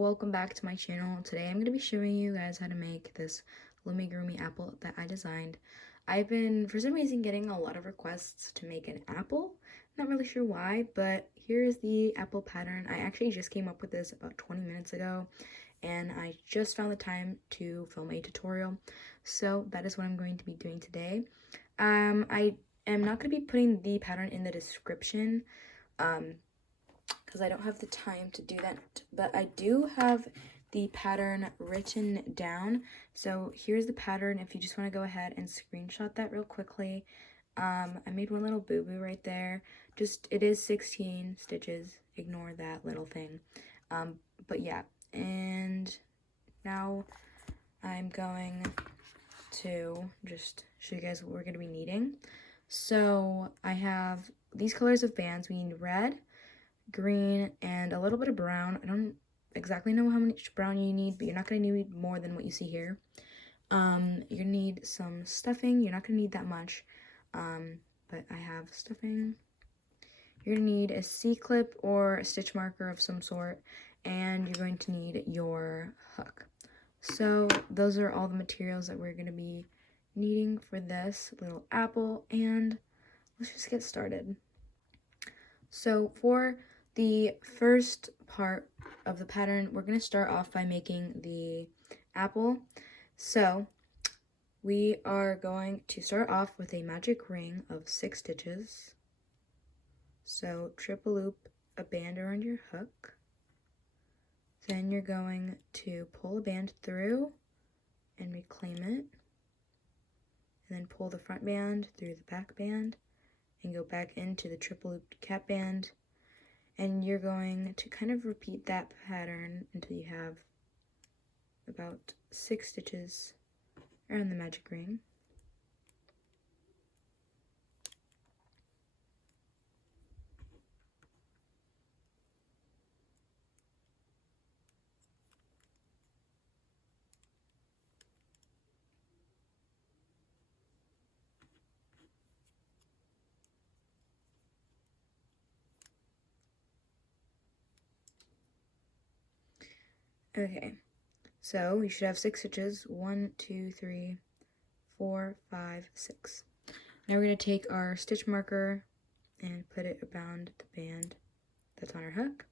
welcome back to my channel. Today I'm going to be showing you guys how to make this Loomigurumi apple that I designed. I've been, for some reason, getting a lot of requests to make an apple. Not really sure why, but here is the apple pattern. I actually just came up with this about 20 minutes ago, and I just found the time to film a tutorial. So that is what I'm going to be doing today. I am not going to be putting the pattern in the description, because I don't have the time to do that, but I do have the pattern written down. So here's the pattern if you just want to go ahead and screenshot that real quickly. I made one little boo-boo right there. It is 16 stitches, ignore that little thing. But yeah, and now I'm going to just show you guys what we're going to be needing. So I have these colors of bands. We need red, green, and a little bit of brown. I don't exactly know how much brown you need, but you're not going to need more than what you see here. You're going to need some stuffing. You're not going to need that much, but I have stuffing. You're going to need a C-clip or a stitch marker of some sort, and you're going to need your hook. So those are all the materials that we're going to be needing for this little apple, and let's just get started. So for the first part of the pattern, we're going to start off by making the apple. So we are going to start off with a magic ring of 6 stitches. So triple loop a band around your hook. Then you're going to pull a band through and reclaim it. And then pull the front band through the back band and go back into the triple looped cap band. And you're going to kind of repeat that pattern until you have about 6 stitches around the magic ring. Okay, so you should have 6 stitches. 1, 2, 3, 4, 5, 6. Now we're going to take our stitch marker and put it around the band that's on our hook.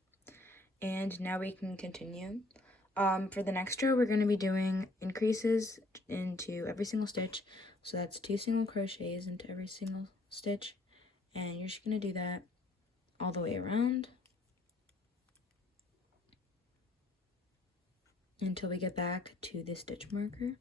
And now we can continue. For the next row, we're going to be doing increases into every single stitch. So that's 2 single crochets into every single stitch. And you're just going to do that all the way around until we get back to the stitch marker.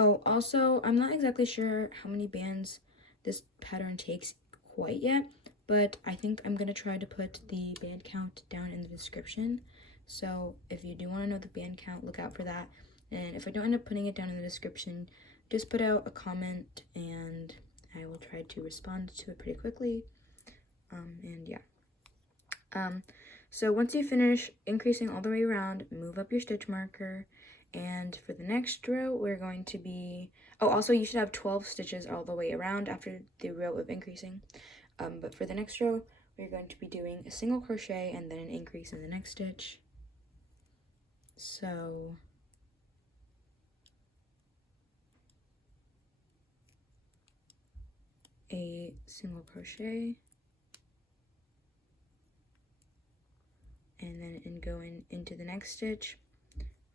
Oh, also, I'm not exactly sure how many bands this pattern takes quite yet, but I think I'm going to try to put the band count down in the description. So if you do want to know the band count, look out for that. And if I don't end up putting it down in the description, just put out a comment and I will try to respond to it pretty quickly. And yeah. So once you finish increasing all the way around, move up your stitch marker. And for the next row, we're going to be, oh, also you should have 12 stitches all the way around after the row of increasing. But for the next row, we're going to be doing a single crochet and then an increase in the next stitch. So a single crochet, and then going into the next stitch,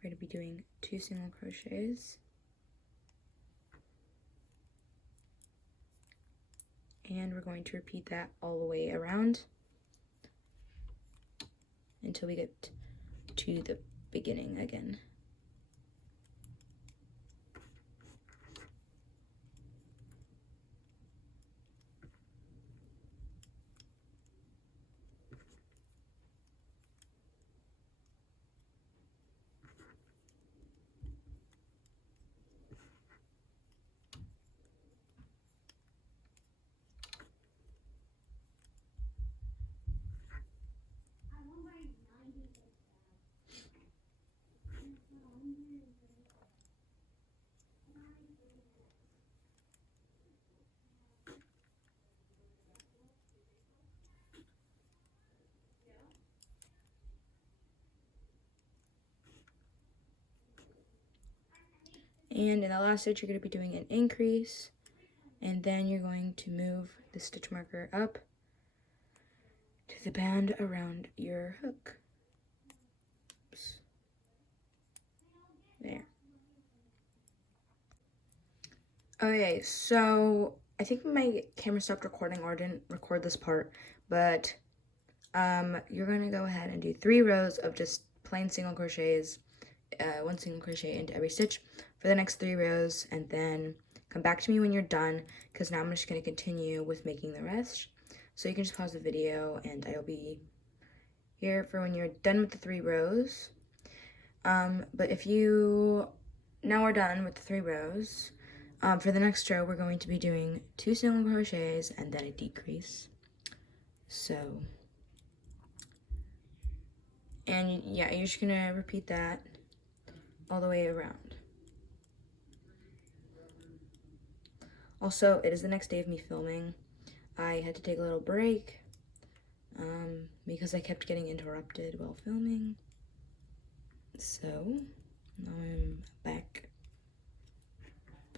we're going to be doing 2 single crochets, and we're going to repeat that all the way around until we get to the beginning again. And in the last stitch, you're going to be doing an increase, and then you're going to move the stitch marker up to the band around your hook. Oops. There. Okay, so I think my camera stopped recording or didn't record this part, but you're going to go ahead and do 3 rows of just plain single crochets, 1 single crochet into every stitch for the next 3 rows, and then come back to me when you're done, because now I'm just going to continue with making the rest. So you can just pause the video and I'll be here for when you're done with the 3 rows. But if you now are done with the 3 rows, for the next row we're going to be doing 2 single crochets and then a decrease. So, and yeah, you're just gonna repeat that all the way around. Also, it is the next day of me filming. I had to take a little break because I kept getting interrupted while filming. So, now I'm back.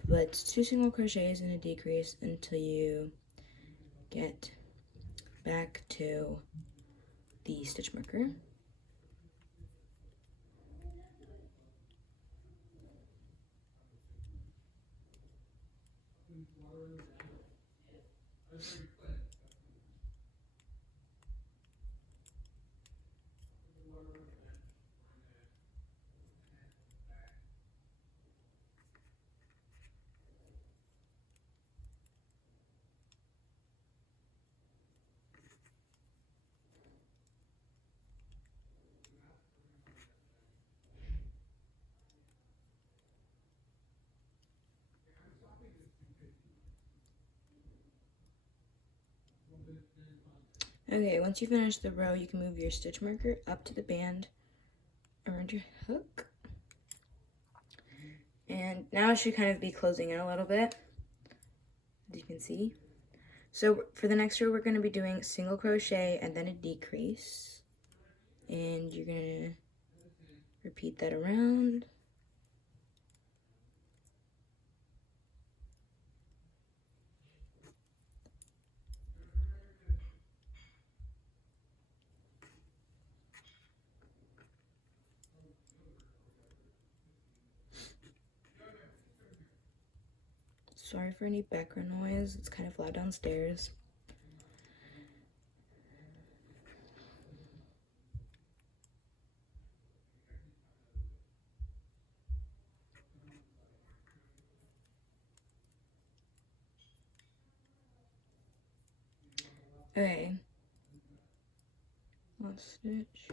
But 2 single crochets and a decrease until you get back to the stitch marker. Okay, once you finish the row, you can move your stitch marker up to the band around your hook. And now it should kind of be closing in a little bit, as you can see. So for the next row, we're going to be doing single crochet and then a decrease. And you're going to repeat that around. Sorry for any background noise, it's kind of loud downstairs. Okay. Last stitch.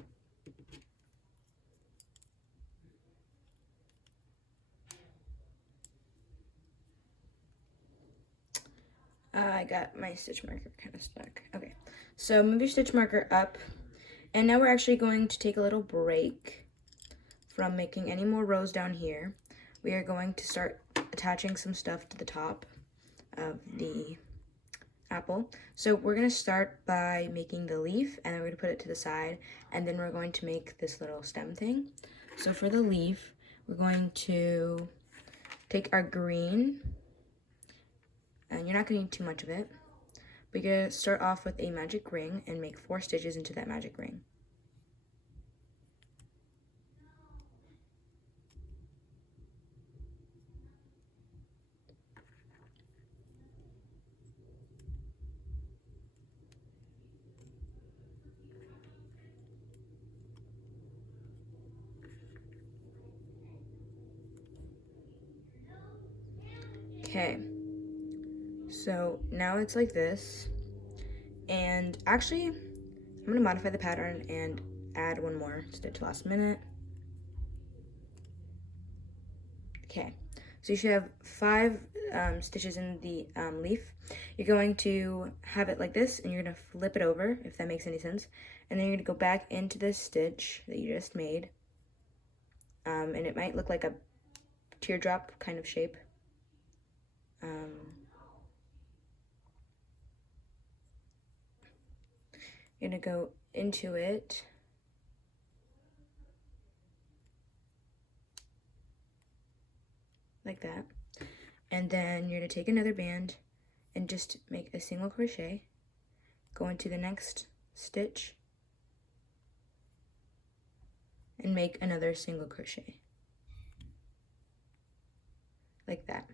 I got my stitch marker kind of stuck. Okay, so move your stitch marker up, and now we're actually going to take a little break from making any more rows down here. We are going to start attaching some stuff to the top of the apple. So we're going to start by making the leaf, and then we're going to put it to the side, and then we're going to make this little stem thing. So for the leaf, we're going to take our green, and you're not going to need too much of it. We're going to start off with a magic ring and make 4 stitches into that magic ring. Okay, so now it's like this, and actually I'm going to modify the pattern and add 1 more stitch last minute. Okay, so you should have 5 stitches in the leaf. You're going to have it like this, and you're going to flip it over, if that makes any sense, and then you're going to go back into this stitch that you just made, and it might look like a teardrop kind of shape. You're going to go into it, like that. And then you're going to take another band and just make a single crochet, go into the next stitch, and make another single crochet, like that.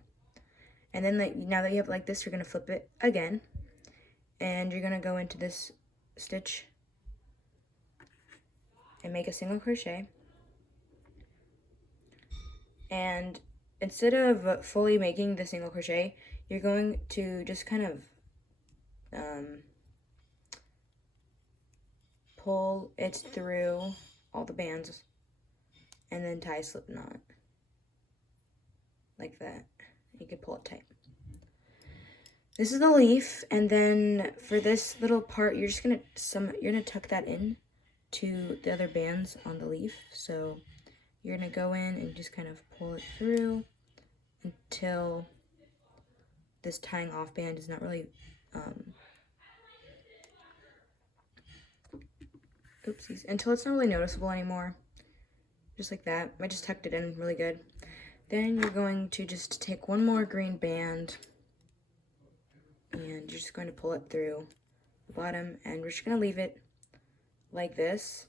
And then now that you have like this, you're going to flip it again, and you're going to go into this stitch and make a single crochet. And instead of fully making the single crochet, you're going to just kind of pull it through all the bands and then tie a slip knot like that. You can pull it tight. This is the leaf, and then for this little part, you're gonna tuck that in to the other bands on the leaf. So you're gonna go in and just kind of pull it through until this tying off band is not really oopsies, until it's not really noticeable anymore. Just like that. I just tucked it in really good. Then you're going to just take one more green band and you're just going to pull it through the bottom, and we're just going to leave it like this,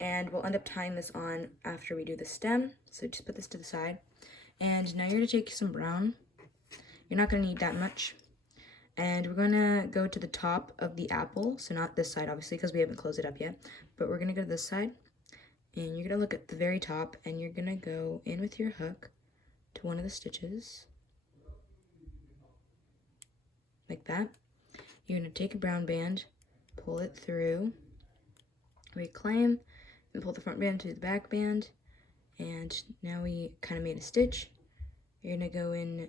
and we'll end up tying this on after we do the stem. So just put this to the side, and now you're going to take some brown. You're not going to need that much, and we're going to go to the top of the apple, so not this side obviously because we haven't closed it up yet, but we're going to go to this side, and you're going to look at the very top, and you're going to go in with your hook to one of the stitches like that. You're going to take a brown band, pull it through, reclaim, and pull the front band to the back band, and now we kind of made a stitch. You're going to go in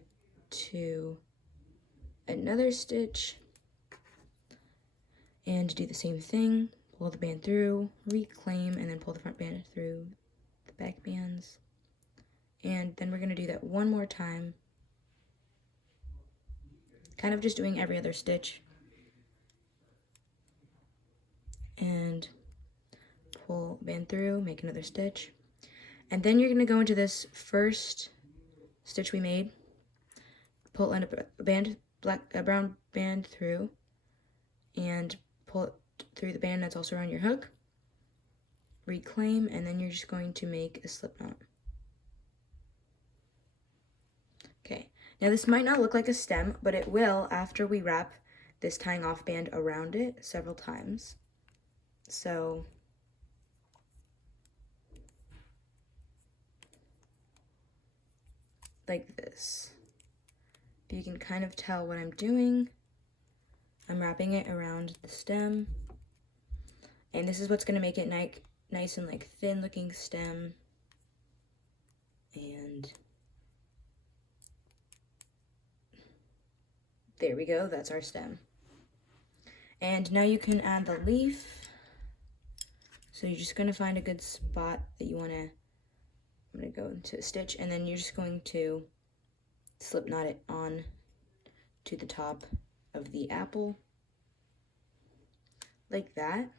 to another stitch and do the same thing. Pull the band through, reclaim, and then pull the front band through the back bands. And then we're going to do that one more time, kind of just doing every other stitch. And pull band through, make another stitch. And then you're going to go into this first stitch we made, pull a brown band through, and pull it through the band that's also around your hook, reclaim, and then you're just going to make a slip knot. Okay, now this might not look like a stem, but it will after we wrap this tying off band around it several times. So like this. If you can kind of tell what I'm doing, I'm wrapping it around the stem, and this is what's going to make it nice and like thin looking stem. And there we go, that's our stem. And now you can add the leaf. So you're just going to find a good spot that you want to, I'm going to go into a stitch, and then you're just going to slip knot it on to the top of the apple, like that.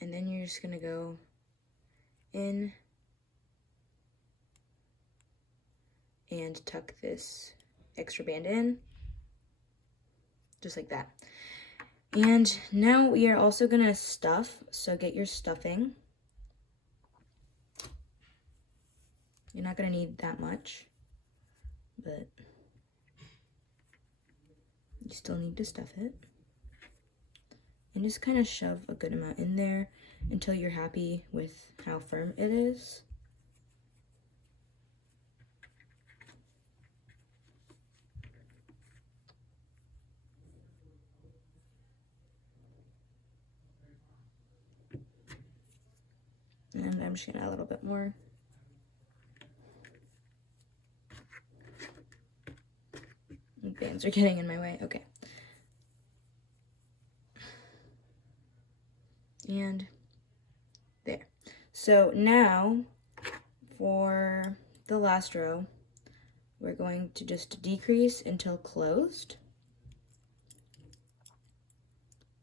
And then you're just going to go in and tuck this extra band in, just like that. And now we are also going to stuff, so get your stuffing. You're not going to need that much, but you still need to stuff it. And just kind of shove a good amount in there until you're happy with how firm it is. And I'm just going to add a little bit more. Bands are getting in my way. Okay. And there. So now for the last row, we're going to just decrease until closed.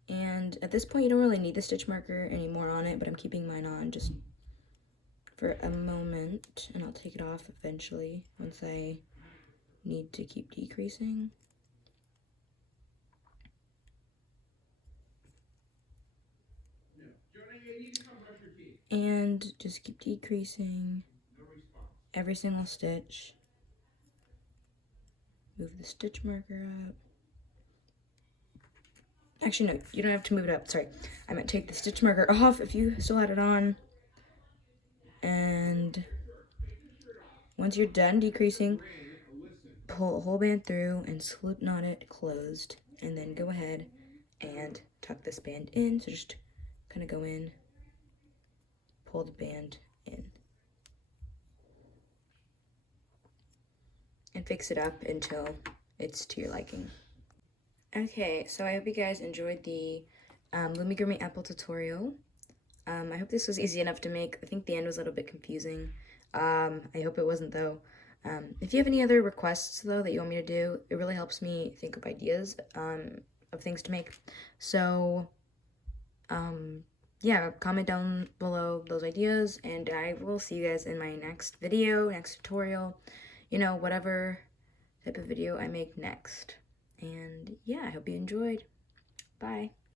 And at this point, you don't really need the stitch marker anymore on it, but I'm keeping mine on just for a moment, and I'll take it off eventually once I need to keep decreasing. And just keep decreasing every single stitch. Move the stitch marker up. Actually, no, you don't have to move it up. Sorry. I meant take the stitch marker off if you still had it on. And once you're done decreasing, pull a whole band through and slip knot it closed. And then go ahead and tuck this band in. So just kind of go in, pull the band in. And fix it up until it's to your liking. Okay, so I hope you guys enjoyed the Loomigurumi Apple tutorial. I hope this was easy enough to make. I think the end was a little bit confusing. I hope it wasn't though. If you have any other requests though that you want me to do, it really helps me think of ideas of things to make. So yeah, comment down below those ideas, and I will see you guys in my next video, next tutorial, you know, whatever type of video I make next. And yeah, I hope you enjoyed. Bye.